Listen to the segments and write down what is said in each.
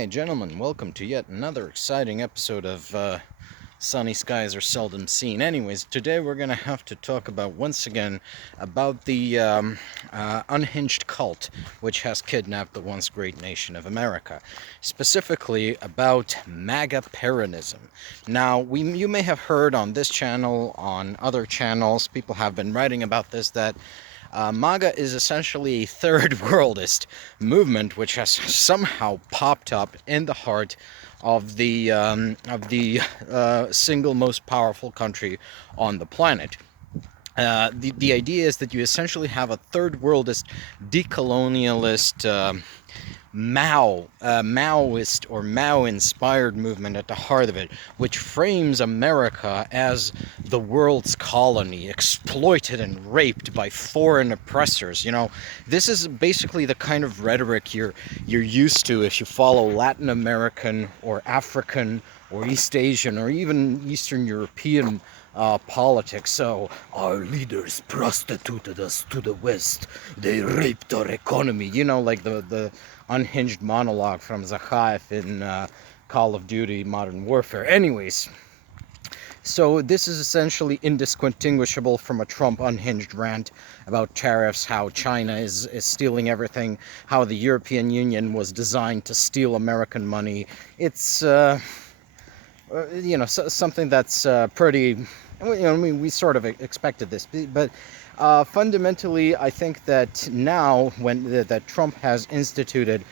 Hi, gentlemen. Welcome to yet another exciting episode of Sunny Skies Are Seldom Seen. Anyways, today we're going to have to talk about, once again, about the unhinged cult which has kidnapped the once great nation of America. Specifically about MAGA Peronism. Now, you may have heard on this channel, on other channels, people have been writing about this, that MAGA is essentially a third worldist movement which has somehow popped up in the heart of the single most powerful country on the planet. The idea is that you essentially have a third worldist, decolonialist, Maoist or Mao-inspired movement at the heart of it, which frames America as the world's colony, exploited and raped by foreign oppressors. You know, this is basically the kind of rhetoric you're used to if you follow Latin American or African or East Asian or even Eastern European politics. So our leaders prostituted us to the West. They raped our economy. You know, like the unhinged monologue from Zakhaev in Call of Duty Modern Warfare. Anyways, so this is essentially indistinguishable from a Trump unhinged rant about tariffs, how China is stealing everything, how the European Union was designed to steal American money. It's you know, something that's pretty, you know, I mean, we sort of expected this, but fundamentally, I think that now when that Trump has instituted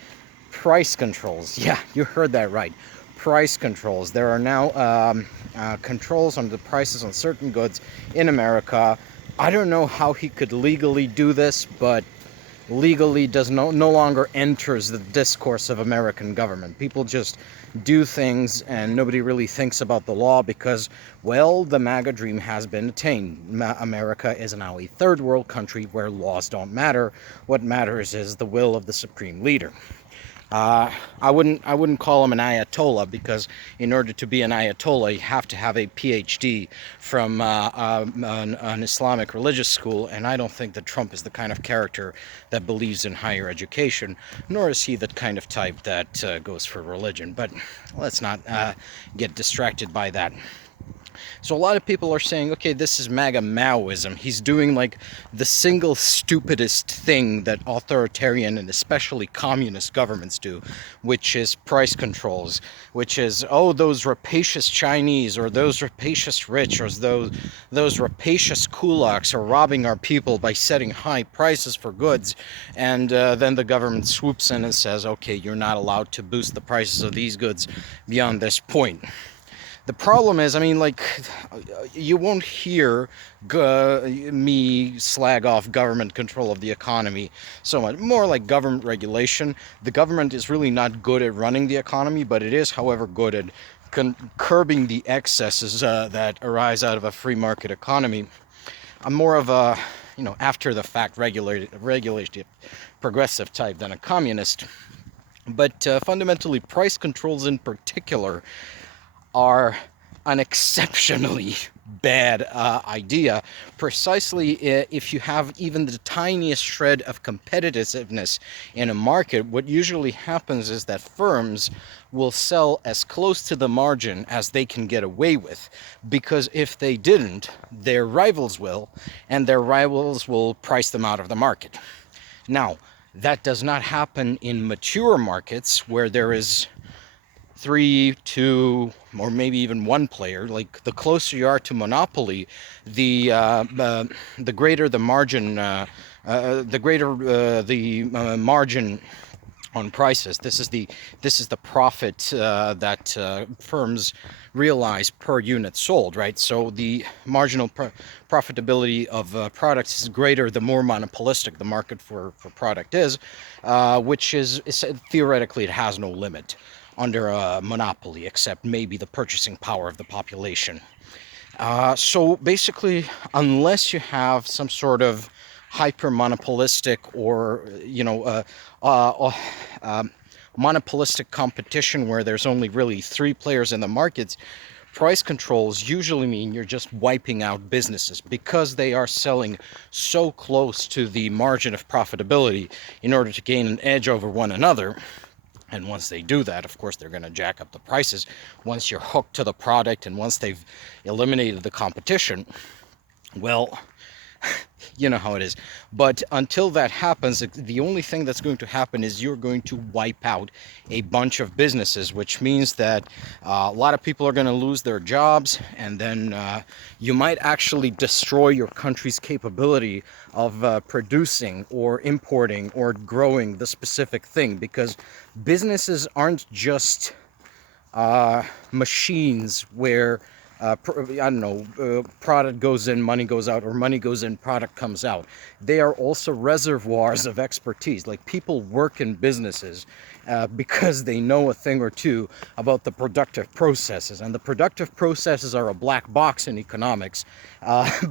price controls, yeah, you heard that right, price controls. There are now controls on the prices on certain goods in America. I don't know how he could legally do this, but legally does no longer enters the discourse of American government. People just do things and nobody really thinks about the law because, well, the MAGA dream has been attained. America is now a third world country where laws don't matter. What matters is the will of the supreme leader. I wouldn't call him an Ayatollah, because in order to be an Ayatollah you have to have a PhD from an Islamic religious school, and I don't think that Trump is the kind of character that believes in higher education, nor is he the kind of type that goes for religion. But let's not get distracted by that. So a lot of people are saying, okay, this is MAGA Maoism. He's doing like the single stupidest thing that authoritarian and especially communist governments do, which is price controls, which is, oh, those rapacious Chinese or those rapacious rich or those rapacious kulaks are robbing our people by setting high prices for goods. And then the government swoops in and says, okay, you're not allowed to boost the prices of these goods beyond this point. The problem is, I mean, like, you won't hear me slag off government control of the economy so much. More like government regulation. The government is really not good at running the economy, but it is, however, good at curbing the excesses that arise out of a free market economy. I'm more of a, you know, after-the-fact regulated progressive type than a communist. But fundamentally, price controls in particular are an exceptionally bad idea, precisely if you have even the tiniest shred of competitiveness in a market. What usually happens is that firms will sell as close to the margin as they can get away with, because if they didn't, their rivals will, and their rivals will price them out of the market. Now, that does not happen in mature markets where there is 3, 2, or maybe even one player. Like, the closer you are to monopoly, the greater the margin, margin on prices. This is the profit that firms realize per unit sold, right? So the marginal profitability of products is greater the more monopolistic the market for product is, which is theoretically it has no limit under a monopoly, except maybe the purchasing power of the population. So basically, unless you have some sort of hyper monopolistic or, you know, monopolistic competition where there's only really 3 players in the markets, price controls usually mean you're just wiping out businesses because they are selling so close to the margin of profitability in order to gain an edge over one another. And once they do that, of course, they're going to jack up the prices. Once you're hooked to the product and once they've eliminated the competition, well, you know how it is. But until that happens, the only thing that's going to happen is you're going to wipe out a bunch of businesses, which means that a lot of people are going to lose their jobs, and then you might actually destroy your country's capability of producing or importing or growing the specific thing, because businesses aren't just machines where I don't know, product goes in, money goes out, or money goes in, product comes out. They are also reservoirs of expertise. Like, people work in businesses because they know a thing or two about the productive processes. And the productive processes are a black box in economics,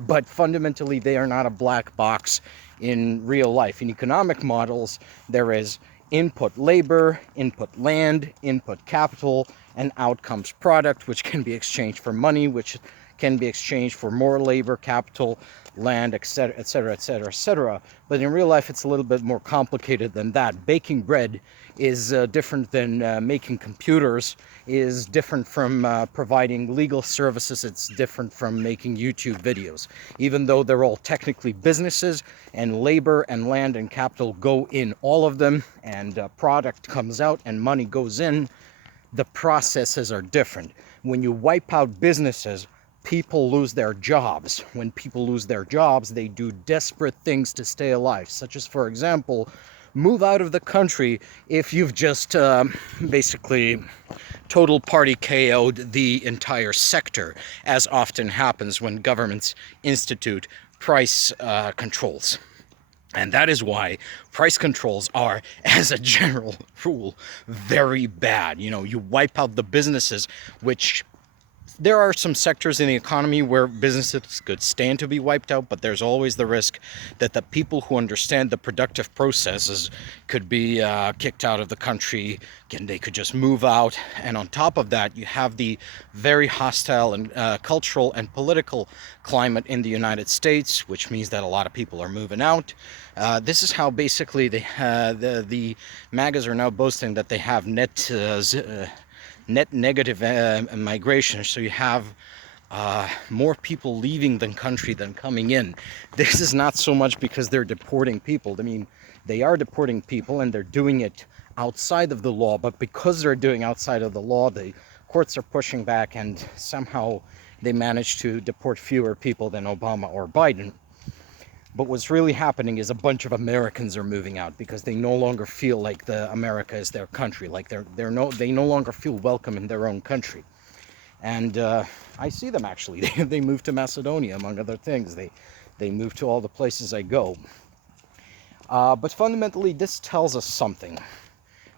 but fundamentally they are not a black box in real life. In economic models, there is input labor, input land, input capital, and outcomes product, which can be exchanged for money, which can be exchanged for more labor, capital, land, etc., etc., etc., etc. But in real life, it's a little bit more complicated than that. Baking bread is different than making computers, is different from providing legal services, it's different from making YouTube videos. Even though they're all technically businesses, and labor and land and capital go in all of them, and product comes out and money goes in, the processes are different. When you wipe out businesses, people lose their jobs. When people lose their jobs, they do desperate things to stay alive, such as, for example, move out of the country if you've just basically total party KO'd the entire sector, as often happens when governments institute price controls. And that is why price controls are, as a general rule, very bad. You know, you wipe out the businesses, which there are some sectors in the economy where businesses could stand to be wiped out, but there's always the risk that the people who understand the productive processes could be kicked out of the country, and they could just move out. And on top of that, you have the very hostile and cultural and political climate in the United States, which means that a lot of people are moving out. This is how basically the MAGAs are now boasting that they have net negative migration, so you have more people leaving the country than coming in. This is not so much because they're deporting people. I mean, they are deporting people and they're doing it outside of the law, but because they're doing outside of the law, the courts are pushing back, and somehow they manage to deport fewer people than Obama or Biden. But what's really happening is a bunch of Americans are moving out because they no longer feel like America is their country. Like they no longer feel welcome in their own country. And I see them actually. They moved to Macedonia, among other things. They moved to all the places I go. But fundamentally, this tells us something.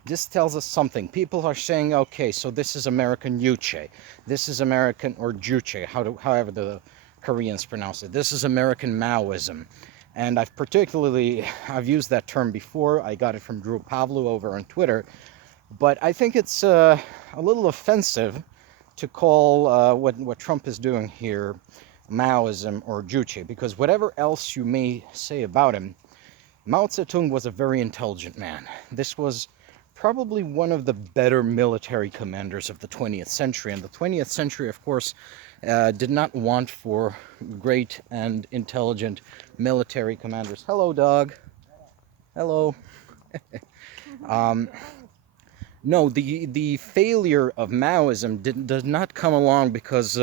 This tells us something. People are saying, okay, so this is American Juche. This is American, or Juche, however the Koreans pronounce it. This is American Maoism. And I've used that term before. I got it from Drew Pavlu over on Twitter. But I think it's a little offensive to call what Trump is doing here Maoism or Juche, because whatever else you may say about him, Mao Zedong was a very intelligent man. This was probably one of the better military commanders of the 20th century. And the 20th century, of course, did not want for great and intelligent military commanders. Hello, dog. Hello. No, the failure of Maoism does not come along because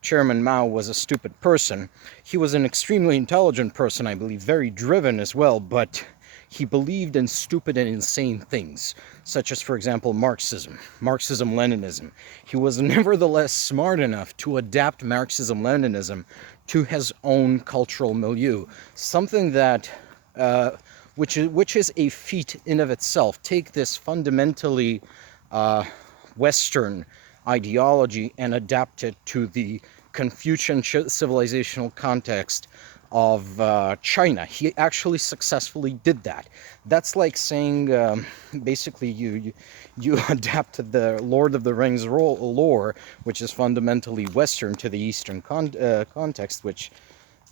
Chairman Mao was a stupid person. He was an extremely intelligent person, I believe, very driven as well, but he believed in stupid and insane things, such as, for example, Marxism-Leninism. He was nevertheless smart enough to adapt Marxism-Leninism to his own cultural milieu, something that which is a feat in of itself. Take this fundamentally Western ideology and adapt it to the Confucian civilizational context of China. He actually successfully did that. That's like saying basically you adapted the Lord of the Rings lore, which is fundamentally Western, to the Eastern context, which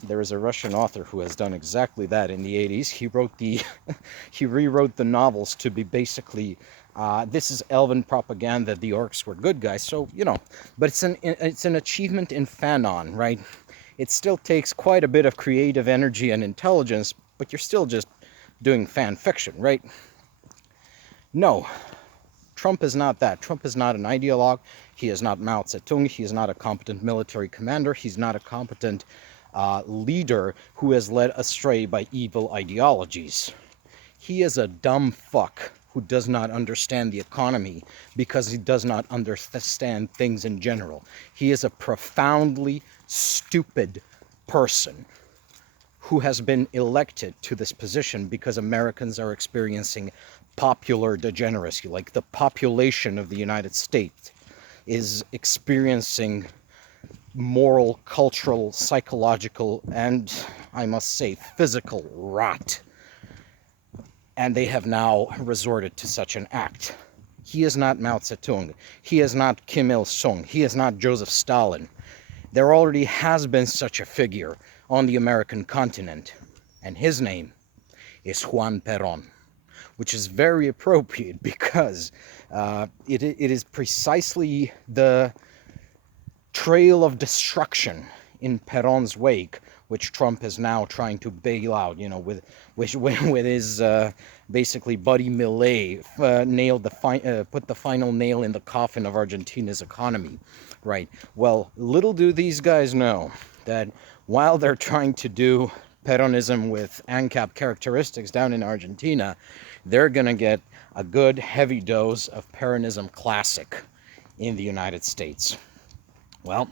there is a Russian author who has done exactly that in the 80s. He wrote he rewrote the novels to be basically This is elven propaganda. The orcs were good guys, so, you know. But it's an achievement in fanon, right? It still takes quite a bit of creative energy and intelligence, but you're still just doing fan fiction, right? No, Trump is not that. Trump is not an ideologue. He is not Mao Zedong. He is not a competent military commander. He's not a competent leader who is led astray by evil ideologies. He is a dumb fuck who does not understand the economy because he does not understand things in general. He is a profoundly stupid person who has been elected to this position because Americans are experiencing popular degeneracy. Like, the population of the United States is experiencing moral, cultural, psychological, and, I must say, physical rot. And they have now resorted to such an act. He is not Mao Zedong. He is not Kim Il-sung. He is not Joseph Stalin. There already has been such a figure on the American continent, and his name is Juan Perón, which is very appropriate because it is precisely the trail of destruction in Perón's wake, which Trump is now trying to bail out, you know, with his basically buddy Milei, put the final nail in the coffin of Argentina's economy, right? Well, little do these guys know that while they're trying to do Peronism with ANCAP characteristics down in Argentina, they're gonna get a good heavy dose of Peronism classic in the United States. Well,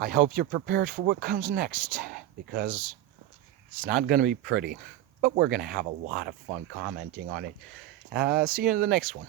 I hope you're prepared for what comes next, because it's not going to be pretty, but we're going to have a lot of fun commenting on it. See you in the next one.